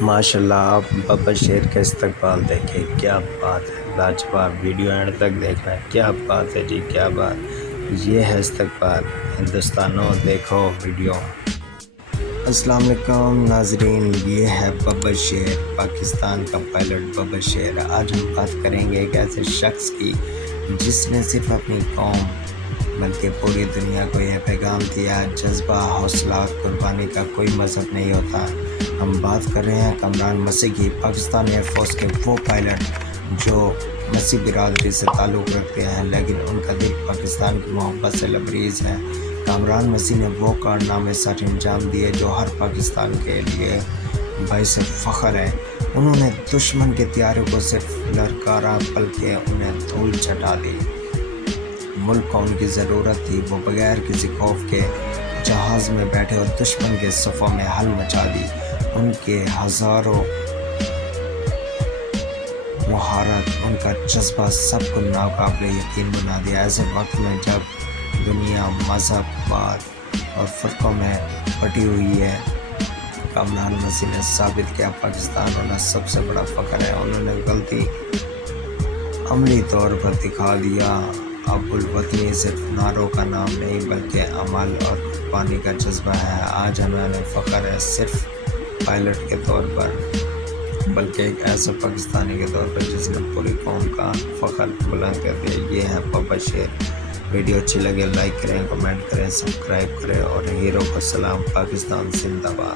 ماشاءاللہ آپ بابا شیر کا استقبال دیکھیں، کیا بات ہے، لاجواب، ویڈیو اینڈ تک دیکھنا ہے، کیا بات ہے جی، کیا بات، یہ ہے استقبال ہندوستانوں، دیکھو ویڈیو۔ السلام علیکم ناظرین، یہ ہے بابا شیر، پاکستان کا پائلٹ بابا شیر۔ آج ہم بات کریں گے ایک ایسے شخص کی جس نے صرف اپنی قوم بلکہ پوری دنیا کو یہ پیغام دیا، جذبہ، حوصلہ، قربانی کا کوئی مذہب نہیں ہوتا۔ ہم بات کر رہے ہیں کامران مسیح کی، پاکستان ایئر فورس کے وہ پائلٹ جو مسیح برادری سے تعلق رکھتے ہیں لیکن ان کا دل پاکستان کی محبت سے لبریز ہے۔ کامران مسیح نے وہ کارنامے سچ انجام دیے جو ہر پاکستان کے لیے باعث فخر ہے۔ انہوں نے دشمن کے طیاروں کو صرف للکارا بلکہ انہیں دھول چٹا دی۔ ملک کو ان کی ضرورت تھی، وہ بغیر کسی خوف کے جہاز میں بیٹھے اور دشمن کے صفوں میں ہل مچا دی۔ ان کے ہزاروں مہارت، ان کا جذبہ سب کو ناقابل یقین بنا دیا۔ ایسے وقت میں جب دنیا مذہب، بات اور فرقوں میں بٹی ہوئی ہے، کامران مسیح نے ثابت کیا پاکستان ہونا سب سے بڑا فخر ہے۔ انہوں نے غلطی عملی طور پر دکھا دیا۔ اب الوطنی صرف نعروں کا نام نہیں بلکہ عمل اور قربانی کا جذبہ ہے۔ آج ہمیں فخر ہے صرف پائلٹ کے طور پر بلکہ ایک ایسے پاکستانی کے طور پر جس نے پوری قوم کا فخر بلند کر دیا۔ یہ ہے بابا شیر۔ ویڈیو اچھی لگے لائک کریں، کمنٹ کریں، سبسکرائب کریں اور ہیرو کو سلام، پاکستان زندہ باد۔